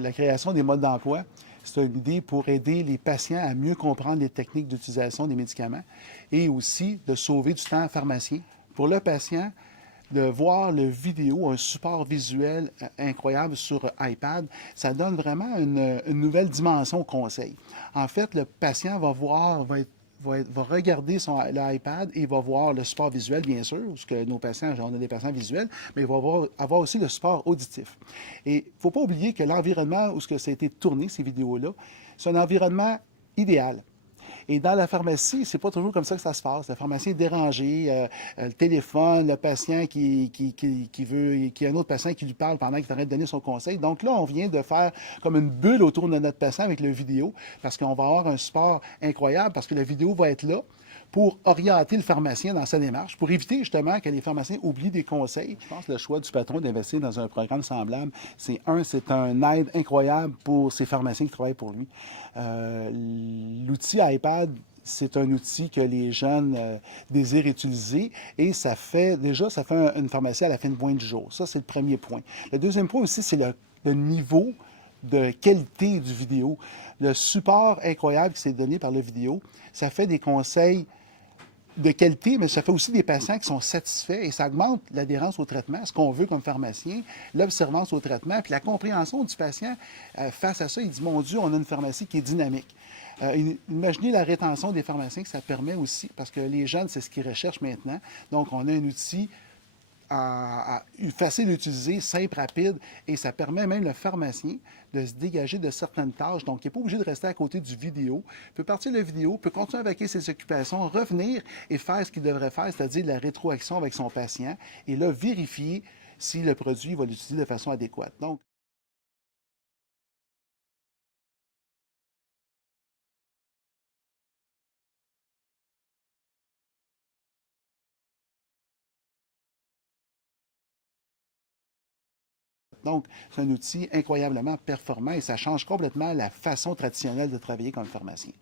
La création des modes d'emploi, c'est une idée pour aider les patients à mieux comprendre les techniques d'utilisation des médicaments et aussi de sauver du temps pharmacien. Pour le patient, de voir le vidéo, un support visuel incroyable sur iPad, ça donne vraiment une nouvelle dimension au conseil. En fait, le patient va voir, va regarder l'iPad et va voir le support visuel, bien sûr, parce que nos patients, on a des patients visuels, mais il va avoir aussi le support auditif. Et il ne faut pas oublier que l'environnement où ça a été tourné, ces vidéos-là, c'est un environnement idéal. Et dans la pharmacie, c'est pas toujours comme ça que ça se passe. La pharmacie est dérangée, le téléphone, le patient qui a un autre patient qui lui parle pendant qu'il est en train de donner son conseil. Donc là, on vient de faire comme une bulle autour de notre patient avec le vidéo, parce qu'on va avoir un support incroyable, parce que la vidéo va être là pour orienter le pharmacien dans sa démarche, pour éviter justement que les pharmaciens oublient des conseils. Je pense que le choix du patron d'investir dans un programme semblable, c'est un aide incroyable pour ces pharmaciens qui travaillent pour lui. L'outil iPad, c'est un outil que les jeunes désirent utiliser et ça fait une pharmacie à la fin de pointe du jour. Ça, c'est le premier point. Le deuxième point aussi, c'est le niveau de qualité du vidéo. Le support incroyable qui s'est donné par le vidéo, ça fait des conseils de qualité, mais ça fait aussi des patients qui sont satisfaits et ça augmente l'adhérence au traitement, ce qu'on veut comme pharmacien, l'observance au traitement, puis la compréhension du patient face à ça. Il dit, mon Dieu, on a une pharmacie qui est dynamique. Imaginez la rétention des pharmaciens que ça permet aussi, parce que les jeunes, c'est ce qu'ils recherchent maintenant. Donc, on a un outil facile à utiliser, simple, rapide, et ça permet même le pharmacien de se dégager de certaines tâches. Donc, il n'est pas obligé de rester à côté du vidéo. Il peut partir de la vidéo, peut continuer avec ses occupations, revenir et faire ce qu'il devrait faire, c'est-à-dire la rétroaction avec son patient, et là, vérifier si le produit va l'utiliser de façon adéquate. Donc, c'est un outil incroyablement performant et ça change complètement la façon traditionnelle de travailler comme pharmacien.